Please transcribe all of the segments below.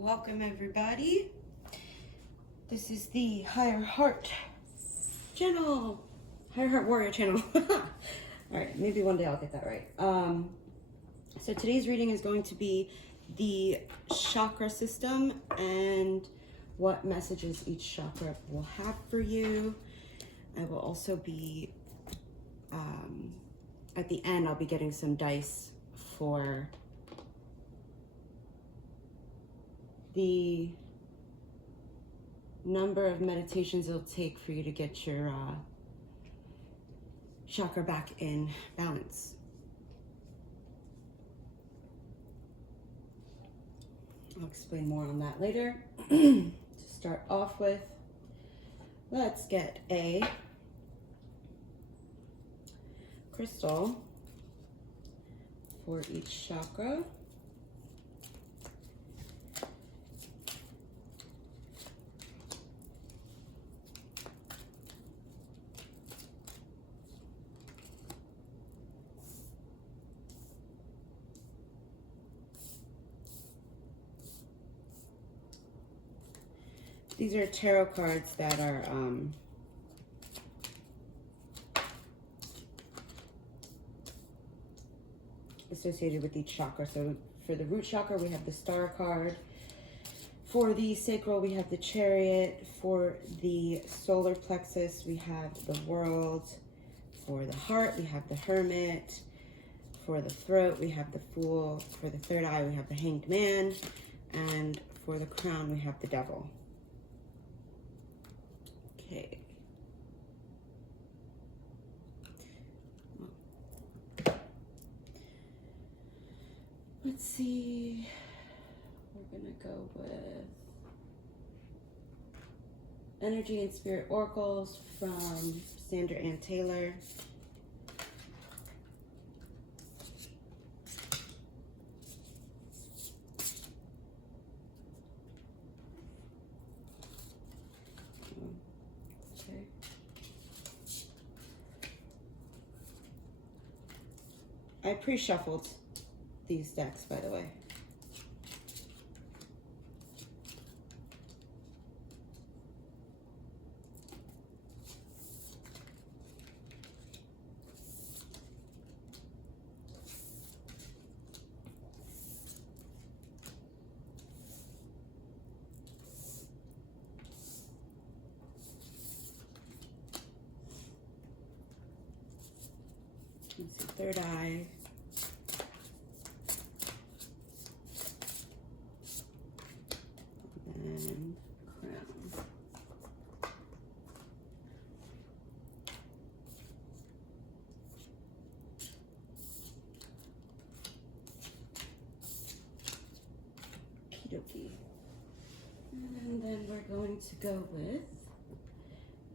Welcome everybody. This is the Higher Heart channel, Higher Heart Warrior channel. All right, maybe one day I'll get that right. So today's reading is going to be the chakra system and what messages each chakra will have for you. I will also be, at the end, I'll be getting some dice for the number of meditations it'll take for you to get your chakra back in balance. I'll explain more on that later. To start off with, let's get a crystal for each chakra. These are tarot cards that are associated with each chakra. So for the root chakra, we have the star card. For the sacral, we have the chariot. For the solar plexus, we have the world. For the heart, we have the hermit. For the throat, we have the fool. For the third eye, we have the hanged man. And for the crown, we have the devil. Okay. Let's see. We're gonna go with Energy and Spirit Oracles from Sandra Ann Taylor. I pre-shuffled these decks, by the way. Let's see, third eye. And crown. Okie-dokie. And then we're going to go with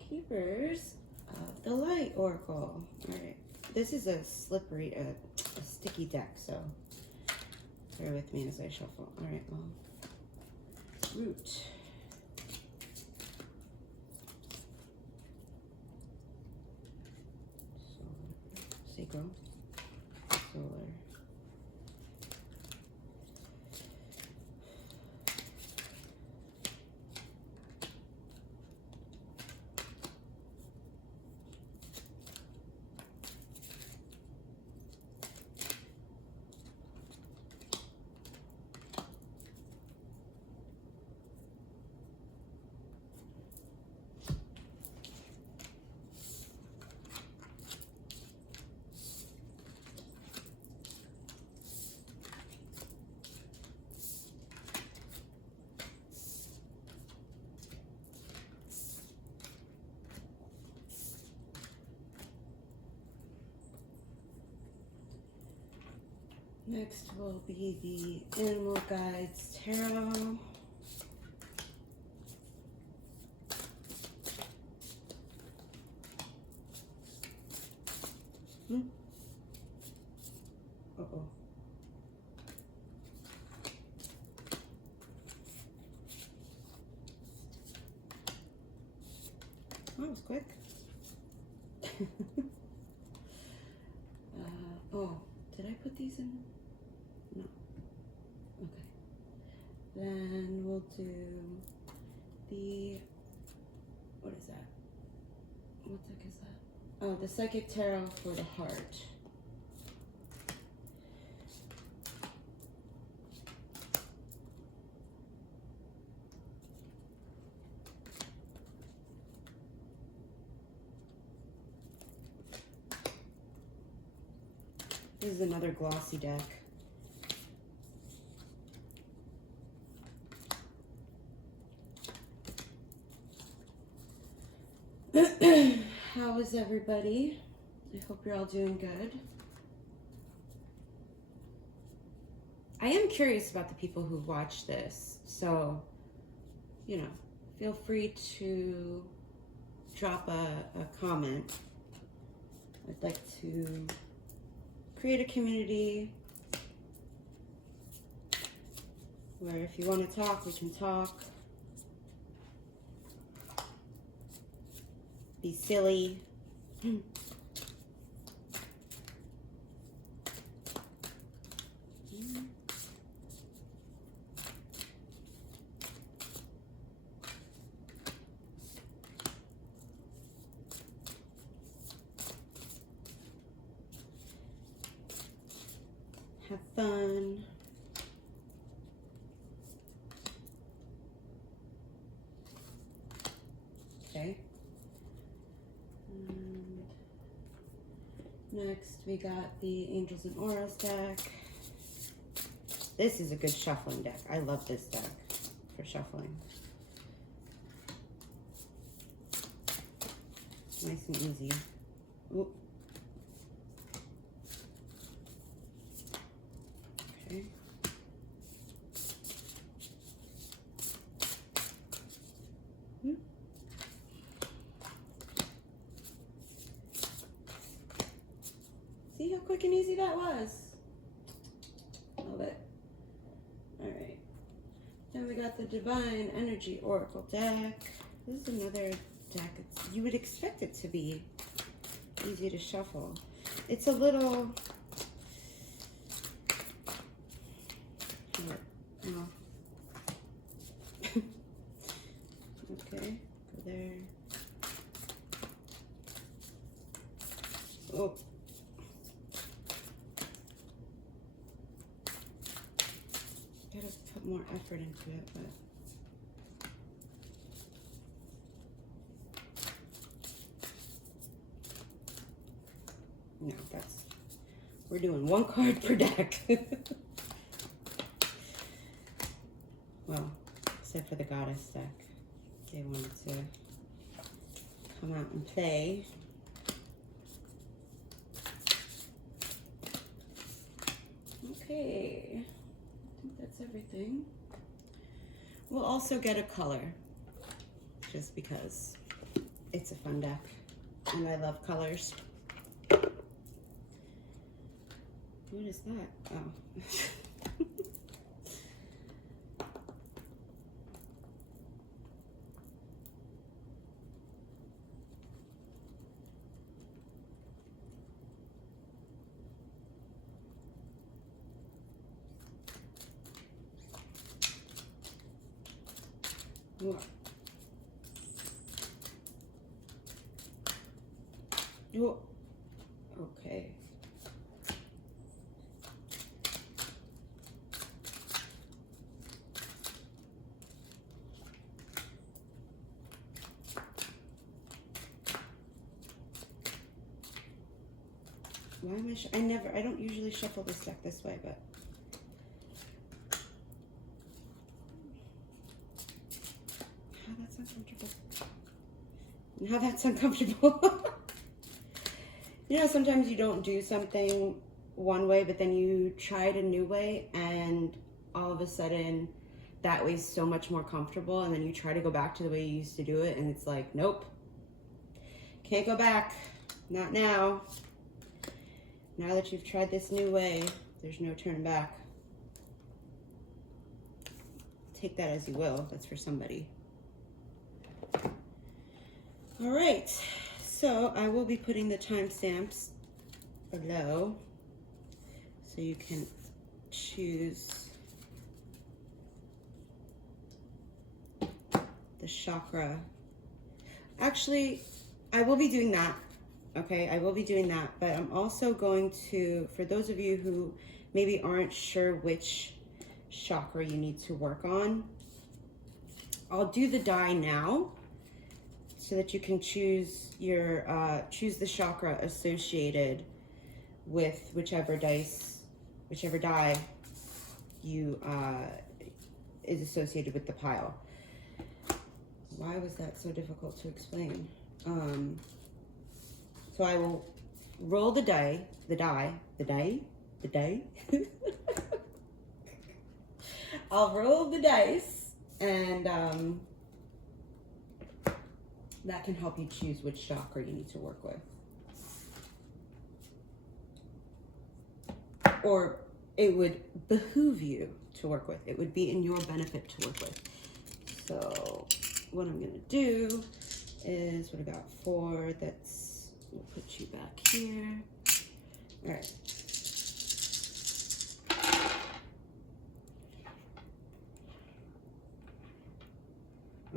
Keepers of the Light Oracle. All right. This is a slippery, a sticky deck, so bear with me as I shuffle. All right, well, root. Solar. Sacral. Solar. Next will be the Animal Guides Tarot. Uh-oh. That was quick. Oh, did I put these in? No. Okay. then we'll do the, what is that? What deck is that? Oh, the Psychic Tarot for the heart. This is another glossy deck. How is everybody? I hope you're all doing good. I am curious about the people who watch this, so, you know, feel free to drop a comment. I'd like to create a community where if you want to talk, we can talk. Be silly. Have fun. Okay. Next, we got the Angels and Auras deck. This is a good shuffling deck. I love this deck for shuffling. Nice and easy. Ooh. Okay. See how quick and easy that was? Love it. Alright. Then we got the Divine Energy Oracle deck. This is another deck. You would expect it to be easy to shuffle. It's a little... Oh. Okay, go there. Oh. Gotta put more effort into it, but no, we're doing one card per deck. Well, except for the Goddess deck. They wanted to come out and play. Okay, I think that's everything. We'll also get a color, just because it's a fun deck, and I love colors. What is that? Oh. Oh, okay. Why am I don't usually shuffle this deck this way, but now that's uncomfortable. You know, sometimes you don't do something one way, but then you try it a new way, and all of a sudden that way's so much more comfortable, and then you try to go back to the way you used to do it, and it's like, nope, can't go back, not now. Now that you've tried this new way, there's no turn back. Take that as you will, that's for somebody. All right, so I will be putting the timestamps below so you can choose the chakra. Actually, I will be doing that. Okay, I will be doing that, but I'm also going to, for those of you who maybe aren't sure which chakra you need to work on, I'll do the die now so that you can choose your, choose the chakra associated with whichever die you, is associated with the pile. Why was that so difficult to explain? So I will roll the die. I'll roll the dice, and that can help you choose which chakra you need to work with. Or it would behoove you to work with. It would be in your benefit to work with. So what I'm gonna do is, what I got? 4, that's, we'll put you back here. All right.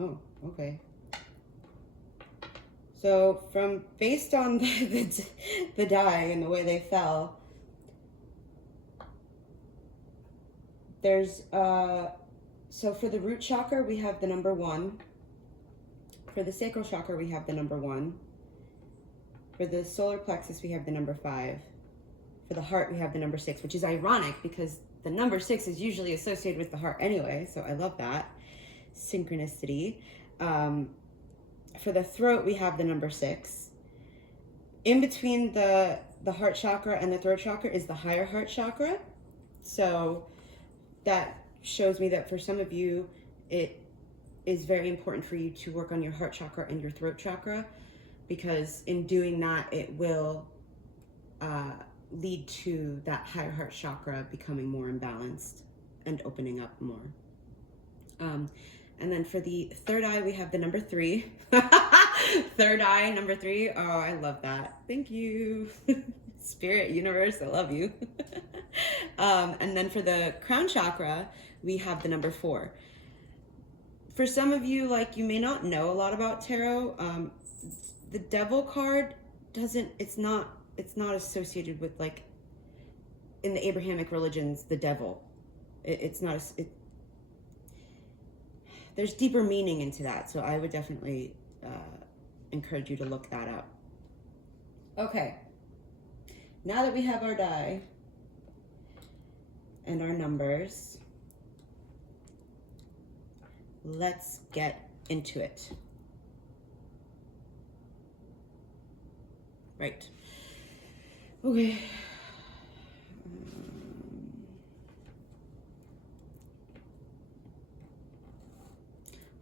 Oh, okay. So based on the die and the way they fell, there's, so for the root chakra, we have the number 1. For the sacral chakra, we have the number 1. For the solar plexus, we have the number 5. For the heart, we have the number 6, which is ironic because the number 6 is usually associated with the heart anyway, so I love that. Synchronicity. For the throat, we have the number 6. In between the heart chakra and the throat chakra is the higher heart chakra. So that shows me that for some of you, it is very important for you to work on your heart chakra and your throat chakra, because in doing that, it will lead to that higher heart chakra becoming more imbalanced and opening up more. And then for the third eye, we have the number 3. Third eye, number 3. Oh, I love that. Thank you. Spirit, universe, I love you. And then for the crown chakra, we have the number 4. For some of you, like, you may not know a lot about tarot. The devil card it's not associated with, like, in the Abrahamic religions, the devil. It's not, there's deeper meaning into that. So I would definitely encourage you to look that up. Okay. Now that we have our die and our numbers, let's get into it. Right. Okay.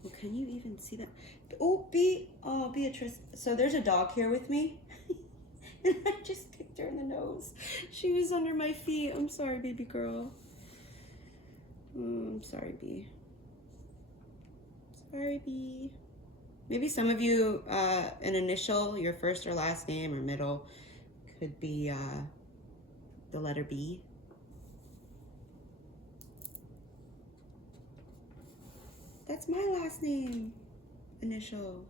Well, can you even see that? Oh, Beatrice. So there's a dog here with me. And I just kicked her in the nose. She was under my feet. I'm sorry, baby girl. I'm sorry, Bee. Sorry, Bee. Maybe some of you, an initial, your first or last name or middle, could be the letter B. That's my last name, initial.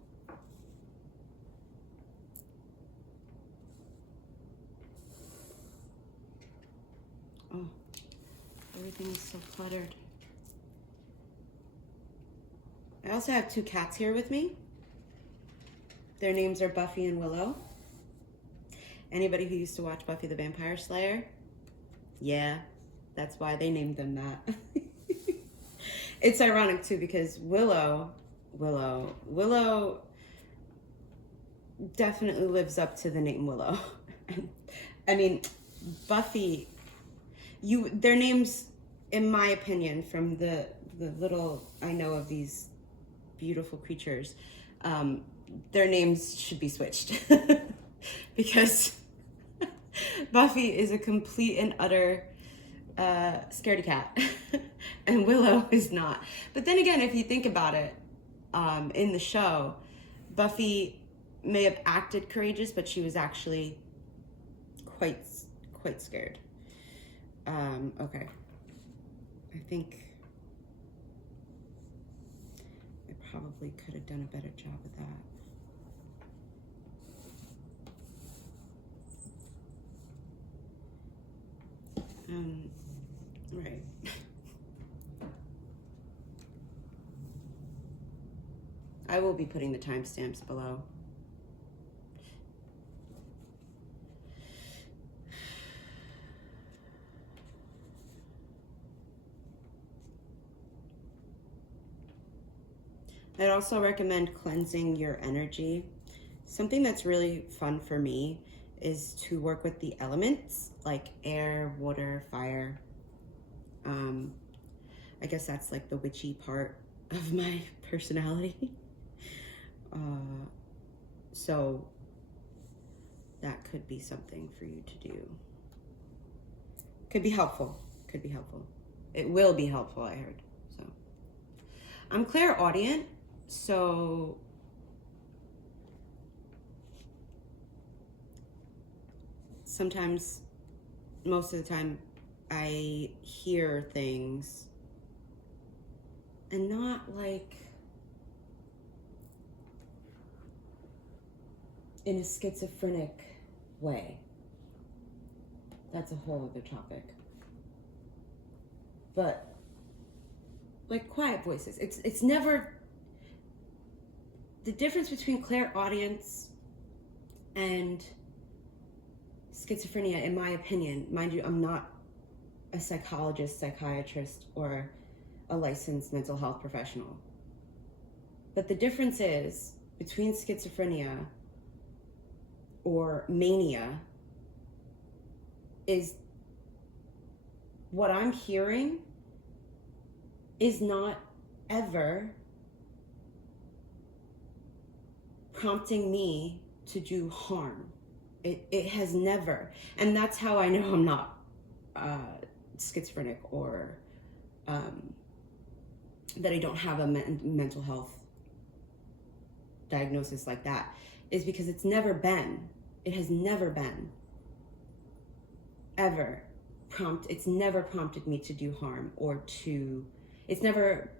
Oh, everything is so cluttered. I also have 2 cats here with me. Their names are Buffy and Willow. Anybody who used to watch Buffy the Vampire Slayer? Yeah, that's why they named them that. It's ironic too, because Willow definitely lives up to the name Willow. I mean, Buffy, their names, in my opinion, from the little I know of these beautiful creatures, their names should be switched. Because Buffy is a complete and utter scaredy cat. And Willow is not. But then again, if you think about it, in the show, Buffy may have acted courageous, but she was actually quite scared. Okay. I think I probably could have done a better job of that. Right. I will be putting the timestamps below. I'd also recommend cleansing your energy. Something that's really fun for me is to work with the elements like air, water, fire. I guess that's like the witchy part of my personality. So that could be something for you to do. Could be helpful. Could be helpful. It will be helpful, I heard. So I'm clairaudient, so sometimes, most of the time, I hear things and not like in a schizophrenic way. That's a whole other topic. But like quiet voices. It's never the difference between clairaudience and schizophrenia, in my opinion. Mind you, I'm not a psychologist, psychiatrist, or a licensed mental health professional. But the difference is between schizophrenia or mania is what I'm hearing is not ever prompting me to do harm. It has never. And that's how I know I'm not schizophrenic or that I don't have a mental health diagnosis like that, is because it has never been ever it's never prompted me to do harm or it's never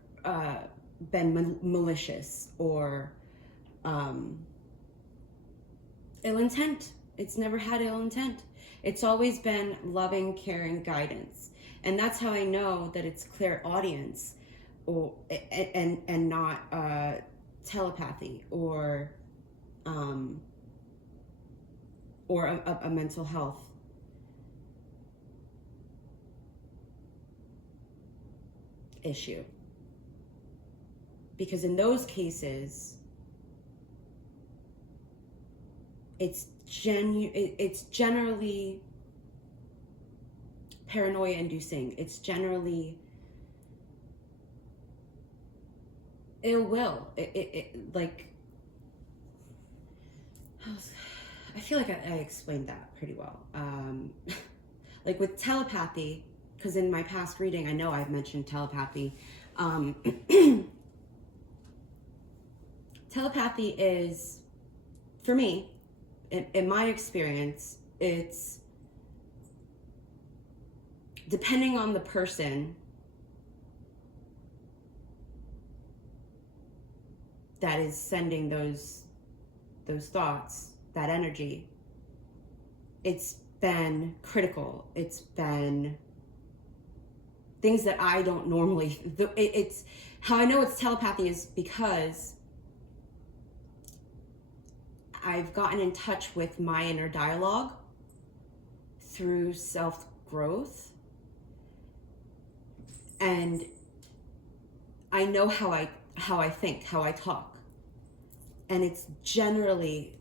been malicious or ill intent. It's never had ill intent. It's always been loving, caring guidance. And that's how I know that it's clairaudience and not telepathy or a mental health issue. Because in those cases, it's generally paranoia inducing. It's generally ill will. Like, I feel like I explained that pretty well. Like with telepathy, because in my past reading, I know I've mentioned telepathy. Telepathy is, for me, in my experience, it's depending on the person that is sending those thoughts, that energy. It's been critical. It's been things that I don't normally. It's how I know it's telepathy is because I've gotten in touch with my inner dialogue through self-growth, and I know how I think, how I talk, and it's generally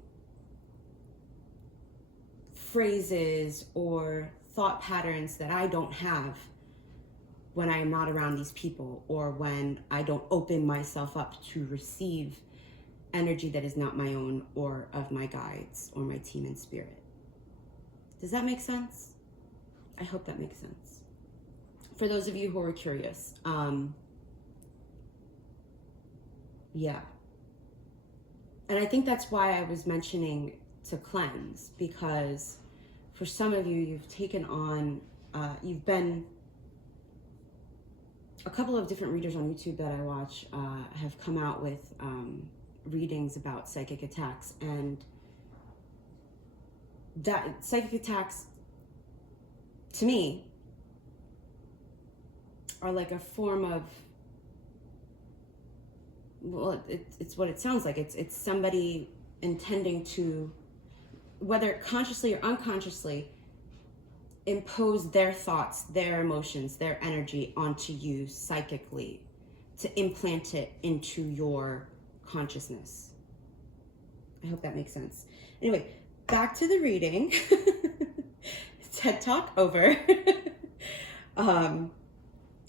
phrases or thought patterns that I don't have when I am not around these people, or when I don't open myself up to receive energy that is not my own or of my guides or my team in spirit. Does that make sense? I hope that makes sense. For those of you who are curious, yeah. And I think that's why I was mentioning to cleanse, because for some of you, you've taken on, you've been a couple of different readers on YouTube that I watch have come out with readings about psychic attacks, and that psychic attacks, to me, are like a form of, well, it's what it sounds like. It's somebody intending to, whether consciously or unconsciously, impose their thoughts, their emotions, their energy onto you psychically to implant it into your consciousness. I hope that makes sense. Anyway, back to the reading. TED Talk over.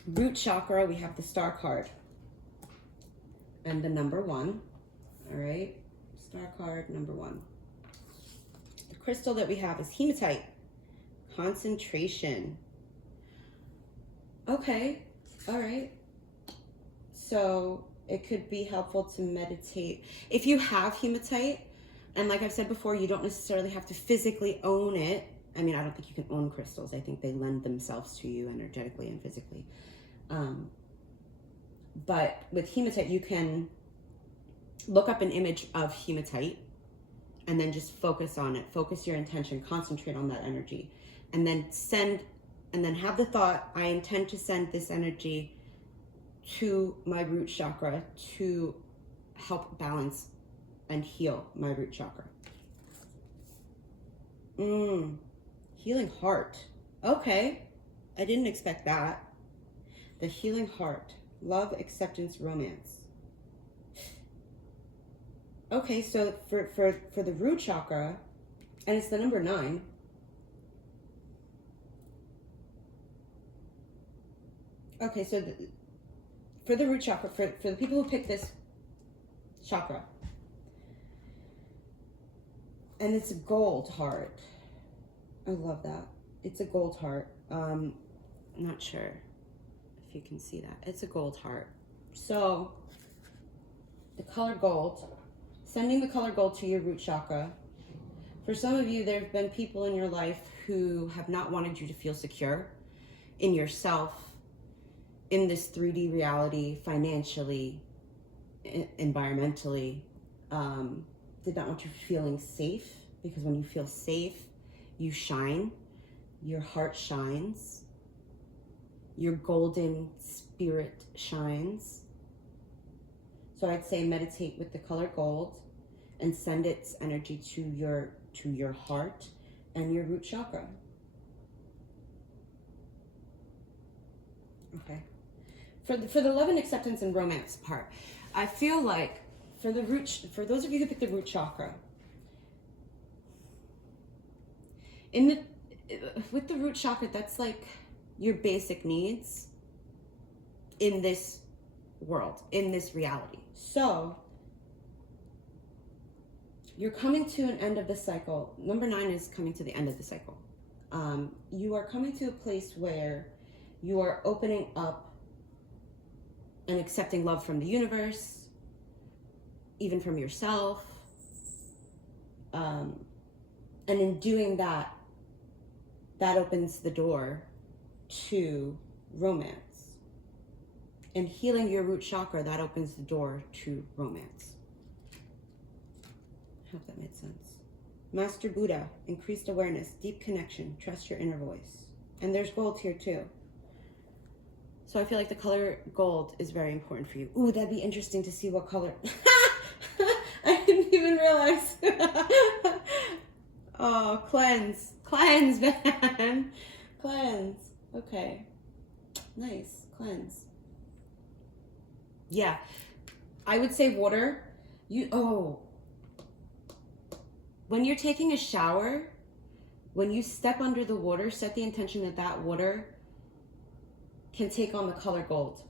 Root chakra, we have the star card and the number 1. All right, star card number 1. The crystal that we have is hematite. Concentration. Okay, all right. So it could be helpful to meditate. If you have hematite, and like I've said before, you don't necessarily have to physically own it. I mean, I don't think you can own crystals. I think they lend themselves to you energetically and physically. But with hematite, you can look up an image of hematite and then just focus on it. Focus your intention, concentrate on that energy. And then have the thought, I intend to send this energy to my root chakra to help balance and heal my root chakra. Healing heart. Okay, I didn't expect that. The healing heart. Love, acceptance, romance. Okay, so for the root chakra, and it's the number 9. Okay, so for the root chakra, for the people who pick this chakra, and it's a gold heart. I love that. It's a gold heart. I'm not sure if you can see that. It's a gold heart. So the color gold, sending the color gold to your root chakra. For some of you, there have been people in your life who have not wanted you to feel secure in yourself, in this 3D reality, financially, environmentally. Did not want you feeling safe, because when you feel safe, you shine. Your heart shines. Your golden spirit shines. So I'd say meditate with the color gold and send its energy to your heart and your root chakra. Okay. For the love and acceptance and romance part, I feel like for those of you who pick the root chakra, with the root chakra, that's like your basic needs in this world, in this reality. So you're coming to an end of the cycle. Number 9 is coming to the end of the cycle. You are coming to a place where you are opening up and accepting love from the universe, even from yourself. And in doing that, that opens the door to romance. And healing your root chakra, that opens the door to romance. I hope that made sense. Master Buddha, increased awareness, deep connection, trust your inner voice. And there's gold here too. So I feel like the color gold is very important for you. Ooh, that'd be interesting to see what color. I didn't even realize. Oh, cleanse, man. Cleanse. Okay. Nice. Cleanse. Yeah. I would say water. When you're taking a shower, when you step under the water, set the intention that that water can take on the color gold.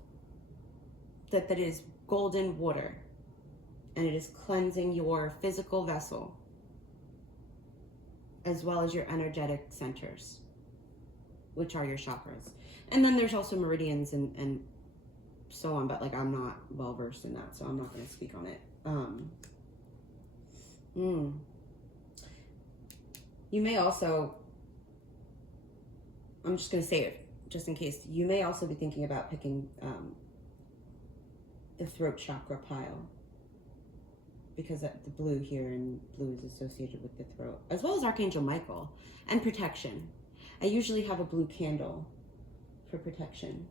That is golden water. And it is cleansing your physical vessel, as well as your energetic centers, which are your chakras. And then there's also meridians and so on, but like I'm not well versed in that, so I'm not going to speak on it. You may also, I'm just going to say it, just in case, you may also be thinking about picking the throat chakra pile, because the blue here, and blue is associated with the throat, as well as Archangel Michael and protection. I usually have a blue candle for protection.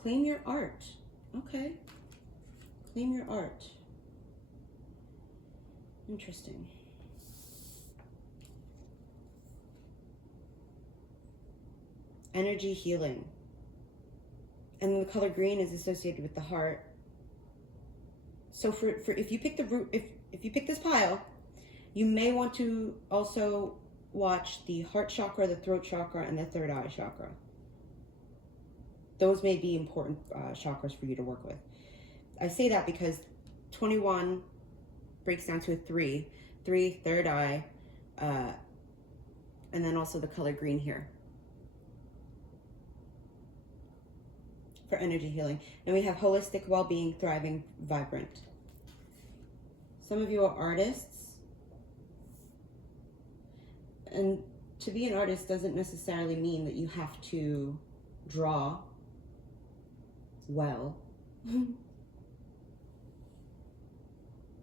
Claim your art. Okay. Claim your art. Interesting. Energy healing. And the color green is associated with the heart. So for if you pick the root, if you pick this pile, you may want to also watch the heart chakra, the throat chakra, and the third eye chakra. Those may be important chakras for you to work with. I say that because 21 breaks down to a 3, third eye, and then also the color green here for energy healing. And we have holistic well-being, thriving, vibrant. Some of you are artists, and to be an artist doesn't necessarily mean that you have to draw well.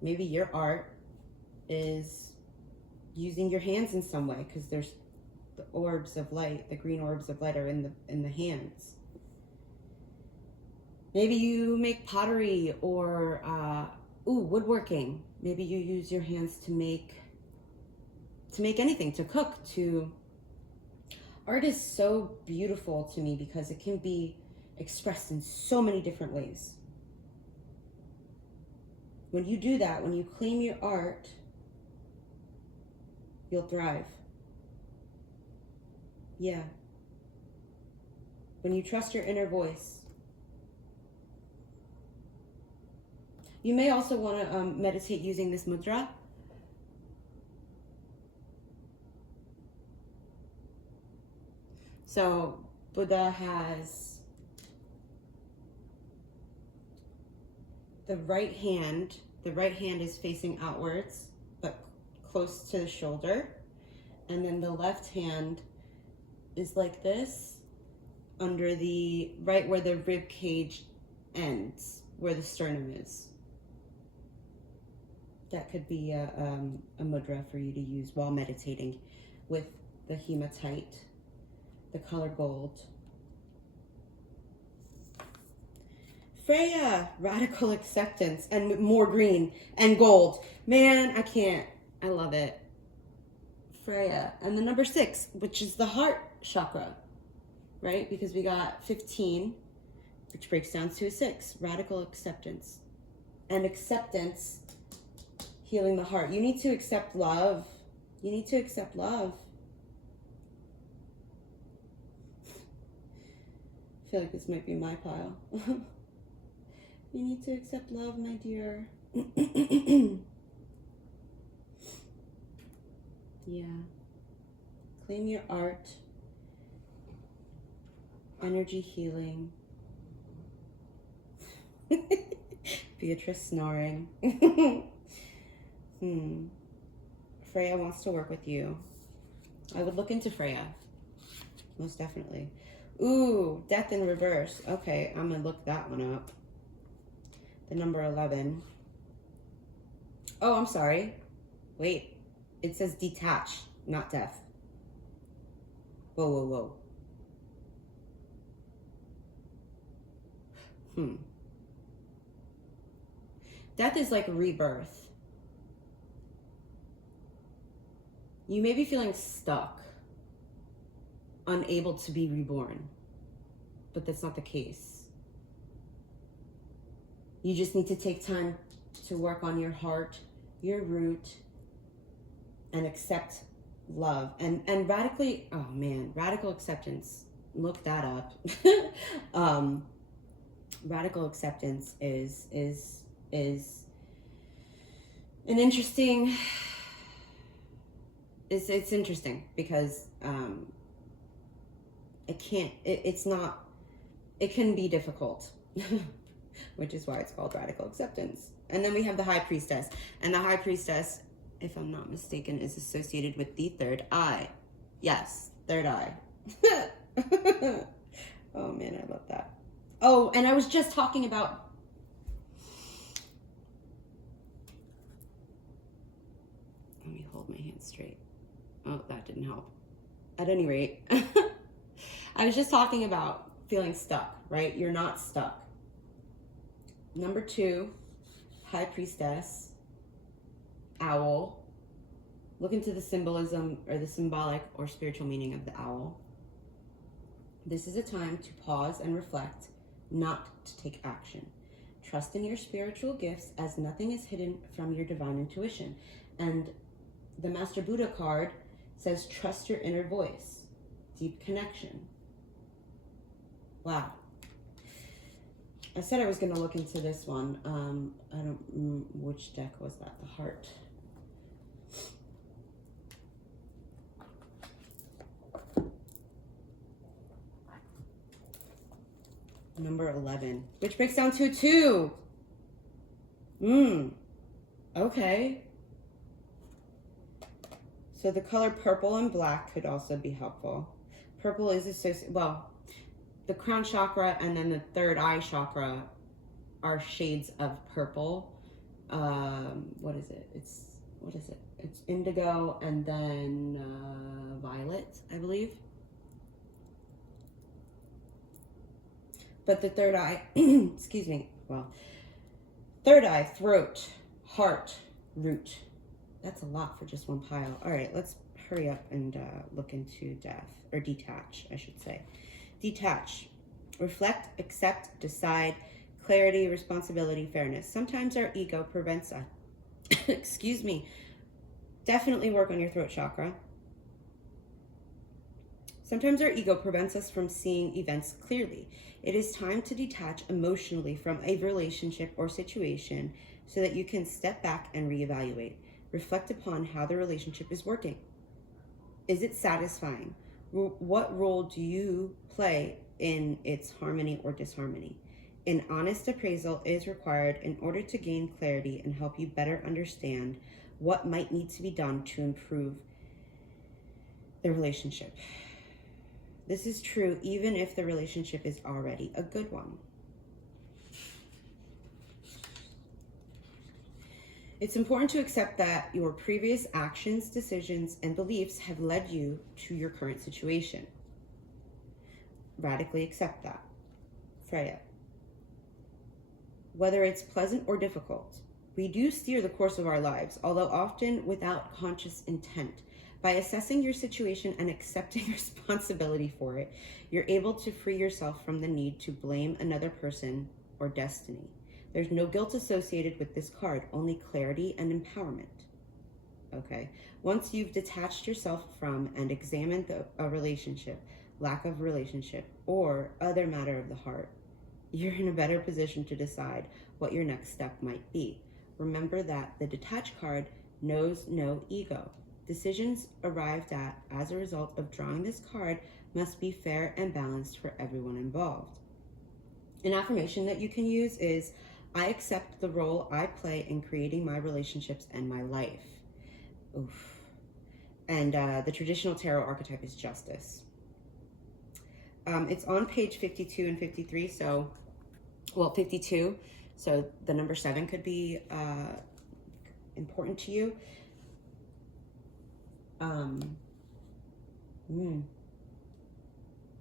Maybe your art is using your hands in some way, because there's the orbs of light, the green orbs of light are in the hands. Maybe you make pottery or woodworking. Maybe you use your hands to make anything, to cook, to... Art is so beautiful to me because it can be expressed in so many different ways. When you do that, when you claim your art, you'll thrive. Yeah. When you trust your inner voice. You may also want to meditate using this mudra. So Buddha has the right hand is facing outwards, but close to the shoulder. And then the left hand is like this, under right where the rib cage ends, where the sternum is. That could be a mudra for you to use while meditating with the hematite, the color gold. Freya, radical acceptance, and more green and gold. Man, I can't. I love it. Freya. And the number 6, which is the heart chakra, right? Because we got 15, which breaks down to a 6. Radical acceptance. And acceptance, healing the heart. You need to accept love. You need to accept love. I feel like this might be my pile. You need to accept love, my dear. Yeah. Claim your art. Energy healing. Beatrice snoring. Freya wants to work with you. I would look into Freya. Most definitely. Ooh, death in reverse. Okay, I'm gonna look that one up. The number 11. Oh, I'm sorry. Wait, it says detach, not death. Whoa, whoa, whoa. Death is like rebirth. You may be feeling stuck, unable to be reborn, but that's not the case. You just need to take time to work on your heart, your root, and accept love. And radically, oh man, radical acceptance. Look that up. Radical acceptance is an interesting. It's interesting because it can be difficult. Which is why it's called radical acceptance. And then we have the high priestess. And the high priestess, if I'm not mistaken, is associated with the third eye. Yes, third eye. Oh man, I love that. Oh, and I was just talking about, let me hold my hand straight. Oh, that didn't help. At any rate, I was just talking about feeling stuck, right? You're not stuck. Number 2, High Priestess, owl. Look into the symbolism or the symbolic or spiritual meaning of the owl. This is a time to pause and reflect, not to take action. Trust in your spiritual gifts, as nothing is hidden from your divine intuition. And the Master Buddha card says, trust your inner voice, deep connection. Wow. I said I was going to look into this one. I don't, which deck was that? The heart. Number 11, which breaks down to 2. Okay. So the color purple and black could also be helpful. Purple is associated, well, the crown chakra and then the third eye chakra are shades of purple. What is it? It's indigo and then violet, I believe. But the third eye, excuse me, well, third eye, throat, heart, root. That's a lot for just one pile. All right, let's hurry up and look into detach, I should say. Detach, reflect, accept, decide, clarity, responsibility, fairness. Sometimes our ego prevents us, excuse me, definitely work on your throat chakra. Sometimes our ego prevents us from seeing events clearly. It is time to detach emotionally from a relationship or situation so that you can step back and reevaluate. Reflect upon how the relationship is working. Is it satisfying? What role do you play in its harmony or disharmony? An honest appraisal is required in order to gain clarity and help you better understand what might need to be done to improve the relationship. This is true even if the relationship is already a good one. It's important to accept that your previous actions, decisions, and beliefs have led you to your current situation. Radically accept that. Freya. Whether it's pleasant or difficult, we do steer the course of our lives, although often without conscious intent. By assessing your situation and accepting responsibility for it, you're able to free yourself from the need to blame another person or destiny. There's no guilt associated with this card, only clarity and empowerment. Okay? Once you've detached yourself from and examined a relationship, lack of relationship, or other matter of the heart, you're in a better position to decide what your next step might be. Remember that the detached card knows no ego. Decisions arrived at as a result of drawing this card must be fair and balanced for everyone involved. An affirmation that you can use is, I accept the role I play in creating my relationships and my life. Oof. And the traditional tarot archetype is justice. It's on page 52 and 53, so, well, 52, so the number 7 could be important to you.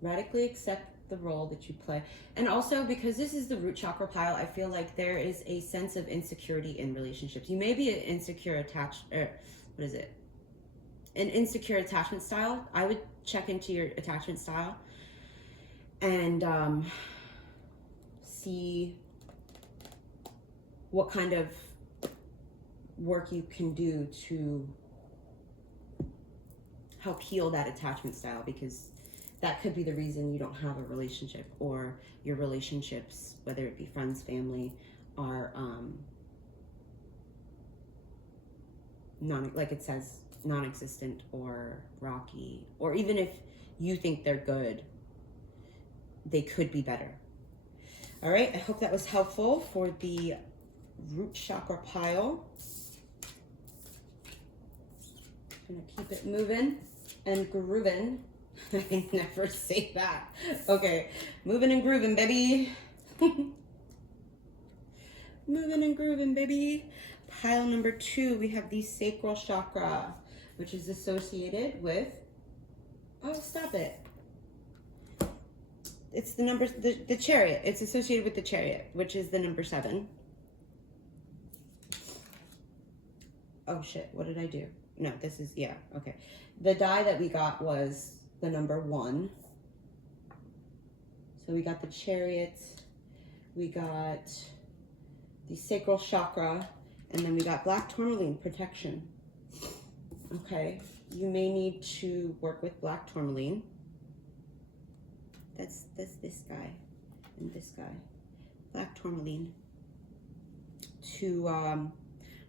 Radically accept the role that you play. And also, because this is the root chakra pile, I feel like there is a sense of insecurity in relationships. You may be an insecure an insecure attachment style. I would check into your attachment style and see what kind of work you can do to help heal that attachment style, because that could be the reason you don't have a relationship, or your relationships, whether it be friends, family, are like it says, non-existent or rocky, or even if you think they're good, they could be better. All right, I hope that was helpful for the root chakra pile. I'm gonna keep it moving. and grooving. I never say that. Okay, moving and grooving, baby. Moving and grooving, baby. Pile number 2, we have the Sacral Chakra, which is associated with, oh, stop it. It's the number, the Chariot. It's associated with the Chariot, which is the number 7. Oh shit, what did I do? No, this is, yeah, okay. The die that we got was the number 1. So we got the Chariot, we got the Sacral Chakra, and then we got black tourmaline, protection. Okay, you may need to work with black tourmaline. That's this guy and this guy. Black tourmaline to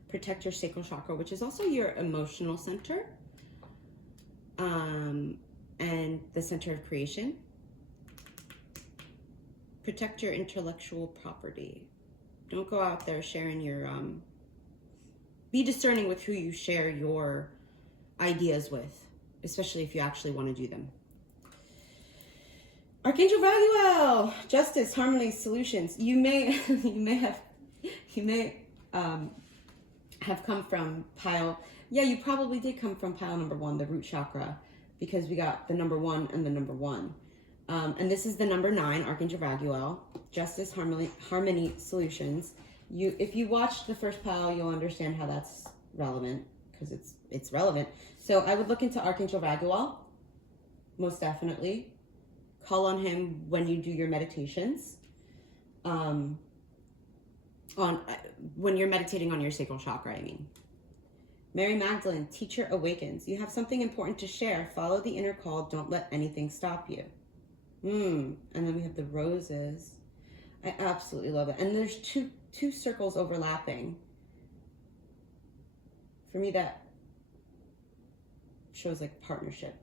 protect your sacral chakra, which is also your emotional center and the center of creation. Protect your intellectual property. Don't go out there sharing your, be discerning with who you share your ideas with, especially if you actually want to do them. Archangel Raguel, justice, harmony, solutions. You may have come from pile. Yeah, you probably did come from pile number 1, the root chakra, because we got the number 1 and the number 1. And this is the number 9, Archangel Raguel, justice, harmony, solutions. If you watched the first pile, you'll understand how that's relevant, because it's relevant. So I would look into Archangel Raguel, most definitely. Call on him when you do your meditations. When you're meditating on your sacral chakra, I mean. Mary Magdalene, teacher awakens. You have something important to share. Follow the inner call. Don't let anything stop you. And then we have the roses. I absolutely love it. And there's two circles overlapping. For me, that shows like partnership.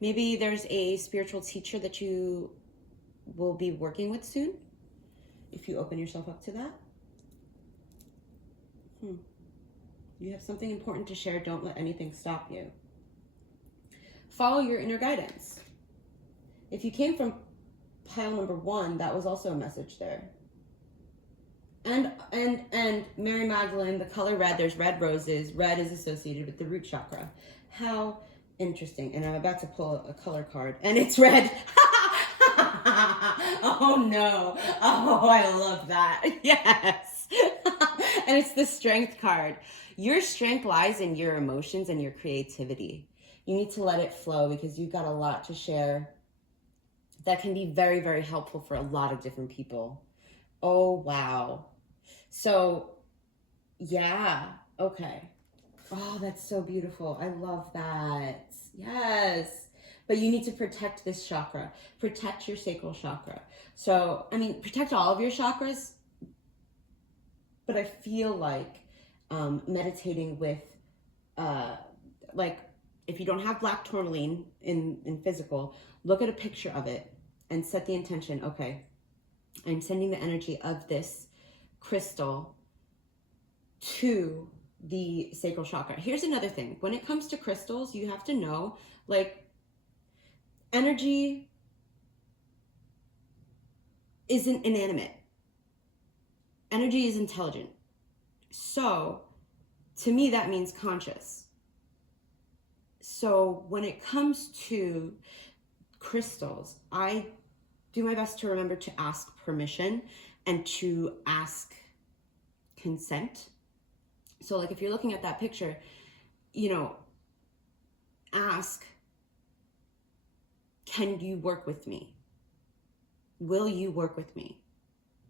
Maybe there's a spiritual teacher that you will be working with soon, if you open yourself up to that. You have something important to share. Don't let anything stop you. Follow your inner guidance. If you came from pile number 1, that was also a message there. And Mary Magdalene, the color red, there's red roses. Red is associated with the root chakra. How interesting. And I'm about to pull a color card, and it's red. Oh no. Oh, I love that. Yes. And it's the strength card. Your strength lies in your emotions and your creativity. You need to let it flow, because you've got a lot to share that can be very, very helpful for a lot of different people. Oh, wow. So, yeah. Okay. Oh, that's so beautiful. I love that. Yes. But you need to protect this chakra. Protect your sacral chakra. So, I mean, protect all of your chakras. But I feel like meditating with, like, if you don't have black tourmaline in physical, look at a picture of it and set the intention. Okay, I'm sending the energy of this crystal to the sacral chakra. Here's another thing. When it comes to crystals, you have to know, like, energy isn't inanimate. Energy is intelligent. So, to me, that means conscious. So, when it comes to crystals, I do my best to remember to ask permission and to ask consent. So, like, if you're looking at that picture, ask, can you work with me? Will you work with me?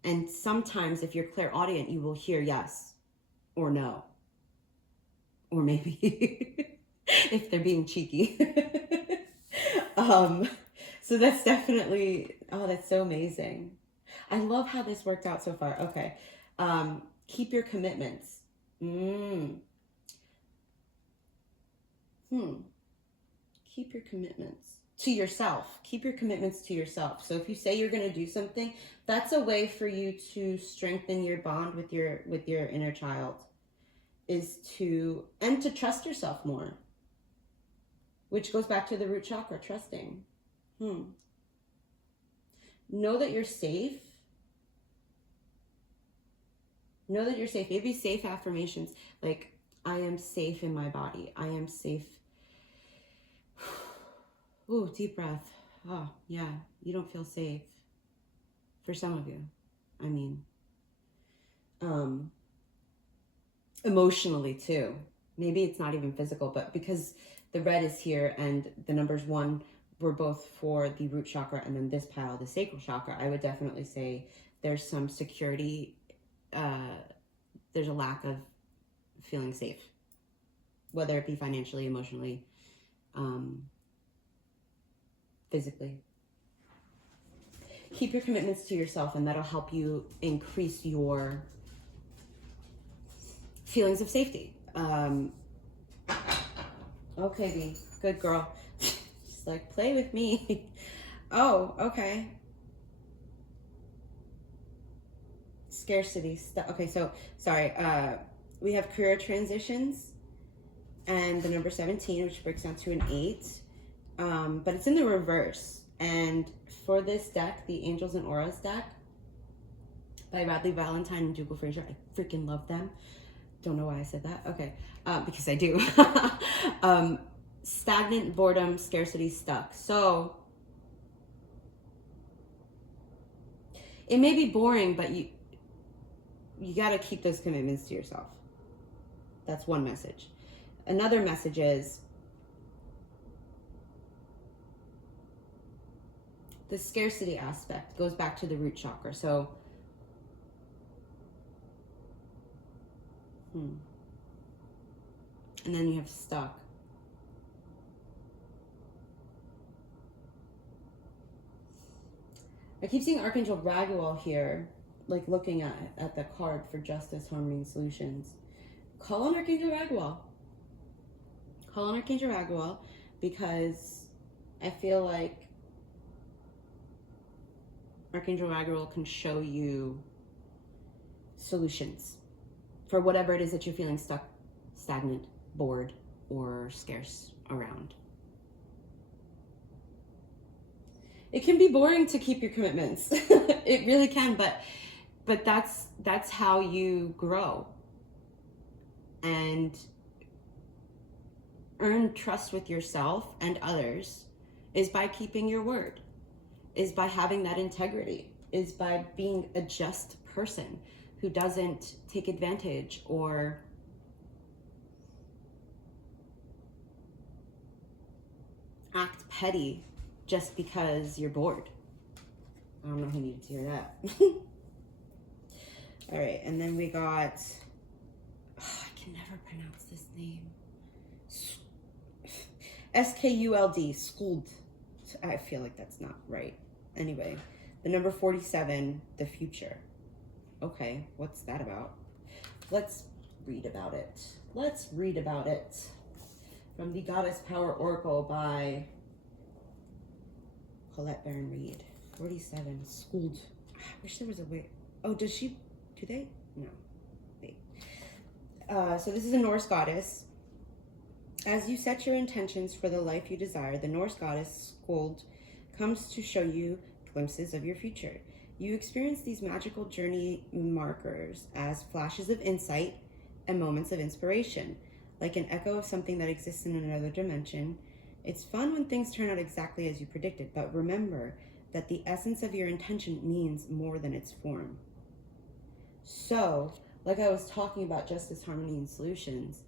And sometimes, if you're clairaudient, you will hear yes or no. Or maybe if they're being cheeky. So that's definitely, oh, that's so amazing. I love how this worked out so far. Okay. Keep your commitments. Keep your commitments to yourself. Keep your commitments to yourself. So if you say you're going to do something, that's a way for you to strengthen your bond with your inner child. is to trust yourself more, which goes back to the root chakra, trusting. Know that you're safe. Know that you're safe. Maybe safe affirmations like, I am safe in my body. I am safe. Ooh, deep breath. Oh, yeah, you don't feel safe. For some of you, I mean. Emotionally too. Maybe it's not even physical, but because the red is here and the numbers 1 were both for the root chakra and then this pile, the sacral chakra, I would definitely say there's some security. There's a lack of feeling safe, whether it be financially, emotionally, physically. Keep your commitments to yourself, and that'll help you increase your feelings of safety. Okay, B, good girl. Just like, play with me. Oh, okay. Scarcity stuff. Okay, so sorry. We have career transitions and the number 17, which breaks down to an 8. But it's in the reverse. And for this deck, the Angels and Auras deck by Radley Valentine and Dougal Fraser, I freaking love them. Don't know why I said that. Okay, because I do. Stagnant, boredom, scarcity, stuck. So it may be boring, but you got to keep those commitments to yourself. That's one message. Another message is the scarcity aspect goes back to the root chakra. So and then you have stuck. I keep seeing Archangel Raguel here, like looking at the card for Justice, Harmony, and Solutions. Call on Archangel Raguel. Call on Archangel Raguel, because I feel like Archangel Raguel can show you solutions for whatever it is that you're feeling stuck, stagnant, bored, or scarce around. It can be boring to keep your commitments. It really can, but that's how you grow and earn trust with yourself and others, is by keeping your word, is by having that integrity, is by being a just person who doesn't take advantage or act petty just because you're bored. I don't know who needed to hear that. All right, and then we got, I can never pronounce this name. S-K-U-L-D, Skuld. I feel like that's not right. Anyway, the number 47, the future. Okay, what's that about? Let's read about it. Let's read about it. From the Goddess Power Oracle by Colette Baron Reed. 47, Skuld. I wish there was a way. Oh, do they? No. Wait. So this is a Norse goddess. As you set your intentions for the life you desire, the Norse goddess Skuld comes to show you glimpses of your future. You experience these magical journey markers as flashes of insight and moments of inspiration, like an echo of something that exists in another dimension. It's fun when things turn out exactly as you predicted, but remember that the essence of your intention means more than its form. So, like I was talking about Justice, Harmony, and Solutions,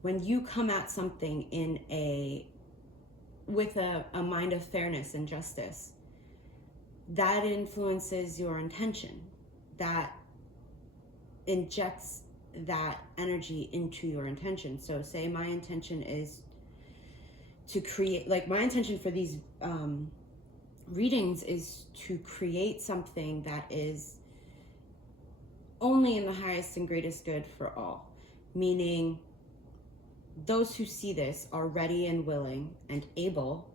when you come at something with a mind of fairness and justice, that influences your intention. That injects that energy into your intention. So say my intention is to create, like my intention for these readings is to create something that is only in the highest and greatest good for all. Meaning those who see this are ready and willing and able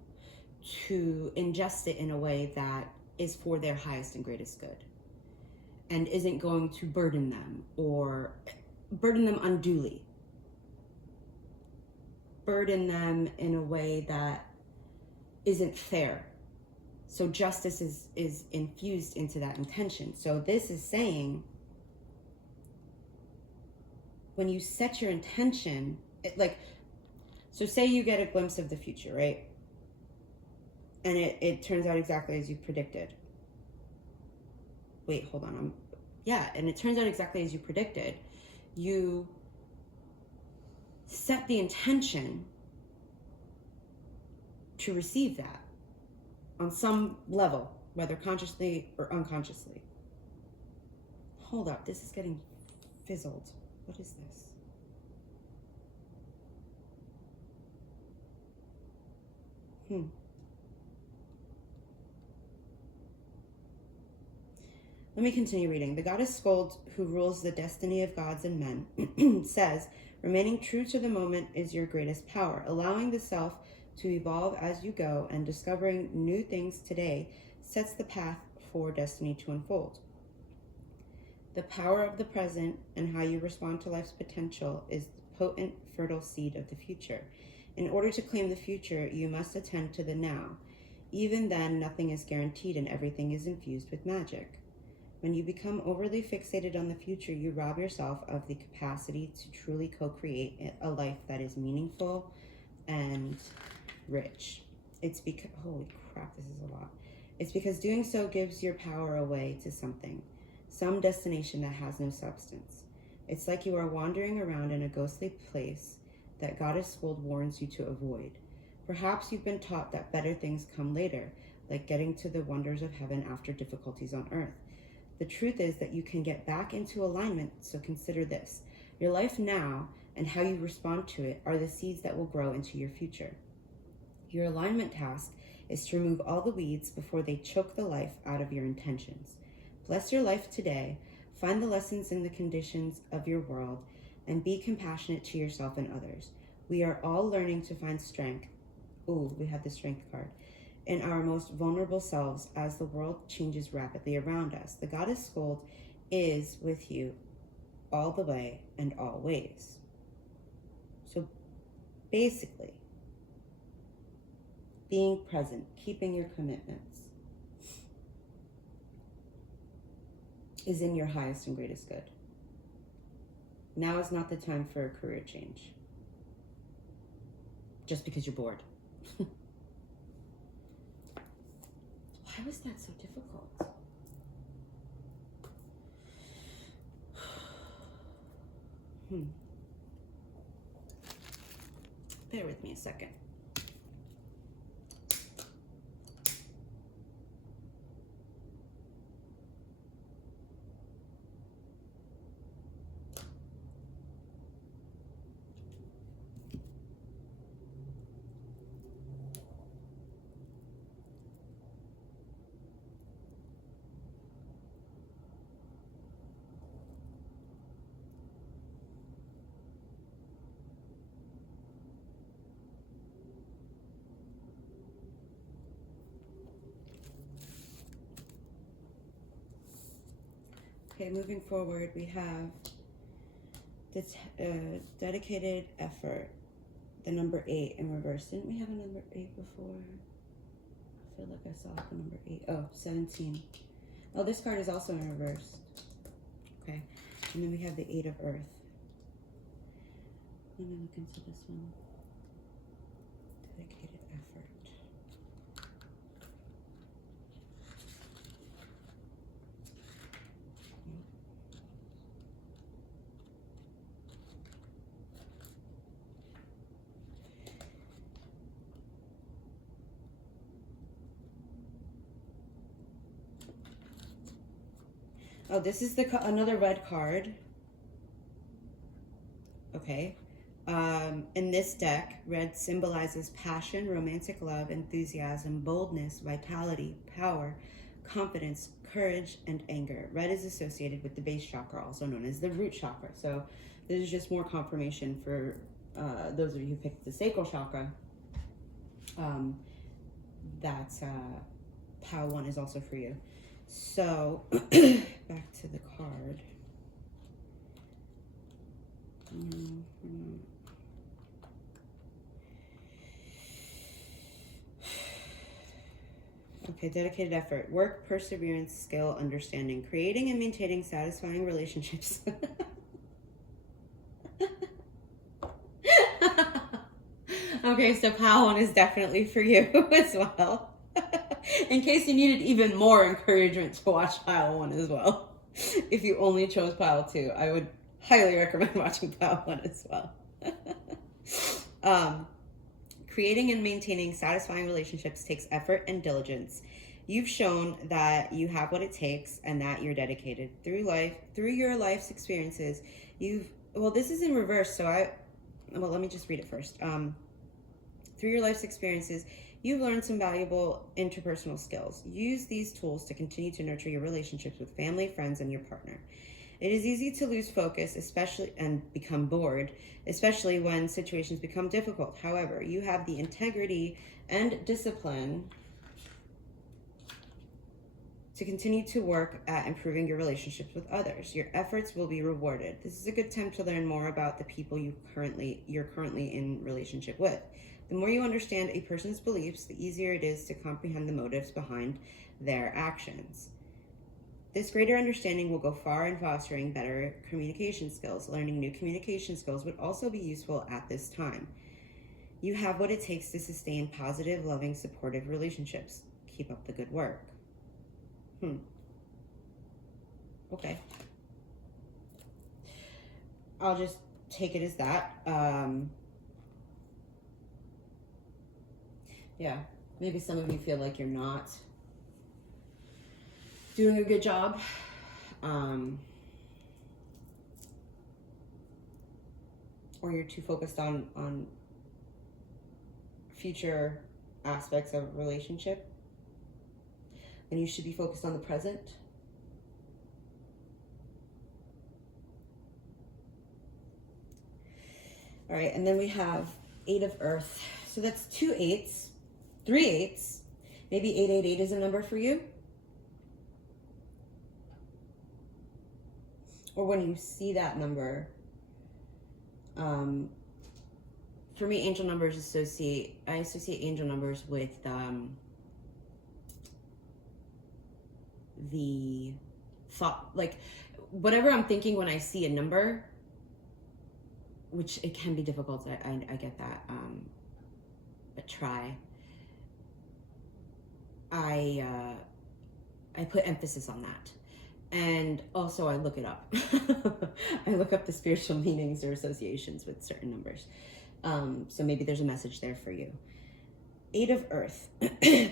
to ingest it in a way that is for their highest and greatest good and isn't going to burden them or burden them unduly. burden them in a way that isn't fair. So justice is infused into that intention. So this is saying, when you set your intention, so say you get a glimpse of the future, right? And it turns out exactly as you predicted. Wait, hold on. And it turns out exactly as you predicted. You set the intention to receive that on some level, whether consciously or unconsciously. Hold up, this is getting fizzled. What is this? Let me continue reading. The goddess Skuld, who rules the destiny of gods and men, says, remaining true to the moment is your greatest power. Allowing the self to evolve as you go and discovering new things today sets the path for destiny to unfold. The power of the present and how you respond to life's potential is the potent, fertile seed of the future. In order to claim the future, you must attend to the now. Even then, nothing is guaranteed and everything is infused with magic. When you become overly fixated on the future, you rob yourself of the capacity to truly co-create a life that is meaningful and rich. It's because, holy crap, this is a lot. It's because doing so gives your power away to something, some destination that has no substance. It's like you are wandering around in a ghostly place that Goddess Skuld warns you to avoid. Perhaps you've been taught that better things come later, like getting to the wonders of heaven after difficulties on earth. The truth is that you can get back into alignment, so consider this. Your life now and how you respond to it are the seeds that will grow into your future. Your alignment task is to remove all the weeds before they choke the life out of your intentions. Bless your life today, find the lessons in the conditions of your world, and be compassionate to yourself and others. We are all learning to find strength. Ooh, we have the strength card. In our most vulnerable selves as the world changes rapidly around us. The goddess Skuld is with you all the way and always. So basically, being present, keeping your commitments, is in your highest and greatest good. Now is not the time for a career change. Just because you're bored. Why was that so difficult? Bear with me a second. Okay, moving forward, we have this dedicated effort, the number 8 in reverse. Didn't we have a number 8 before? I feel like I saw the number 8. Oh, 17. Oh, this card is also in reverse. Okay, and then we have the 8 of Earth. Let me look into this one. Dedicated effort. Oh, this is another red card. Okay. In this deck, red symbolizes passion, romantic love, enthusiasm, boldness, vitality, power, confidence, courage, and anger. Red is associated with the base chakra, also known as the root chakra. So this is just more confirmation for those of you who picked the sacral chakra. That's how one is also for you. So back to the card. Okay, dedicated effort. Work, perseverance, skill, understanding. Creating and maintaining satisfying relationships. Okay, so pile one is definitely for you as well. In case you needed even more encouragement to watch pile one as well. If you only chose pile two, I would highly recommend watching pile one as well. Creating and maintaining satisfying relationships takes effort and diligence. You've shown that you have what it takes and that you're dedicated. Through your life's experiences, well, this is in reverse, so let me just read it first. Through your life's experiences, you've learned some valuable interpersonal skills. Use these tools to continue to nurture your relationships with family, friends, and your partner. It is easy to lose focus, and become bored, especially when situations become difficult. However, you have the integrity and discipline to continue to work at improving your relationships with others. Your efforts will be rewarded. This is a good time to learn more about the people you're currently in relationship with. The more you understand a person's beliefs, the easier it is to comprehend the motives behind their actions. This greater understanding will go far in fostering better communication skills. Learning new communication skills would also be useful at this time. You have what it takes to sustain positive, loving, supportive relationships. Keep up the good work. Okay. I'll just take it as that. Yeah, maybe some of you feel like you're not doing a good job. Or you're too focused on future aspects of a relationship. And you should be focused on the present. All right, and then we have 8 of Earth. So that's 2 8s, 3 8s. Maybe 888 is a number for you. Or when you see that number, for me, angel numbers I associate angel numbers with the thought, like whatever I'm thinking when I see a number, which it can be difficult. I get that. But try. I put emphasis on that. And also I look it up. I look up the spiritual meanings or associations with certain numbers. So maybe there's a message there for you. 8 of Earth,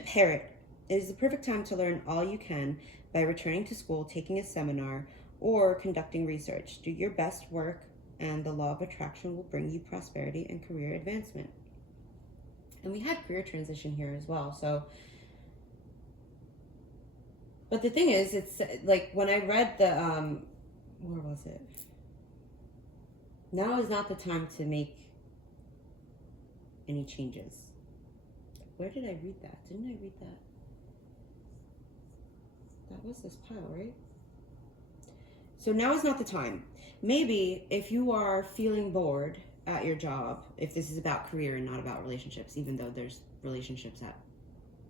Parrot. It is the perfect time to learn all you can by returning to school, taking a seminar, or conducting research. Do your best work and the law of attraction will bring you prosperity and career advancement. And we had career transition here as well. So, but the thing is, it's like when I read the, where was it? Now is not the time to make any changes. Where did I read that? Didn't I read that? That was this pile, right? So now is not the time. Maybe if you are feeling bored at your job, if this is about career and not about relationships, even though there's relationships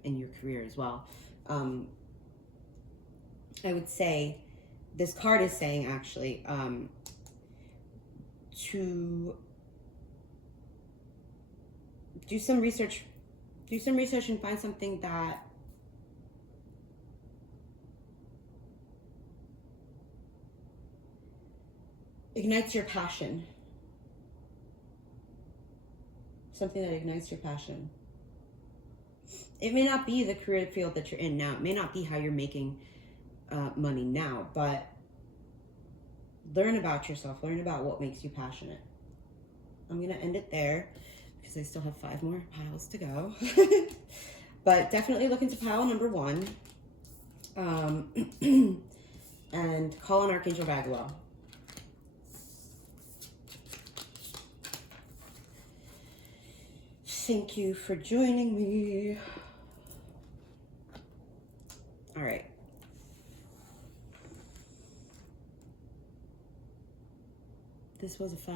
in your career as well, I would say, this card is saying actually, to do some research and find something that ignites your passion. Something that ignites your passion. It may not be the career field that you're in now. It may not be how you're making money now, but learn about yourself. Learn about what makes you passionate. I'm going to end it there because I still have 5 more piles to go. But definitely look into pile number 1. And call on Archangel Bagwell. Thank you for joining me. All right. This was a 5.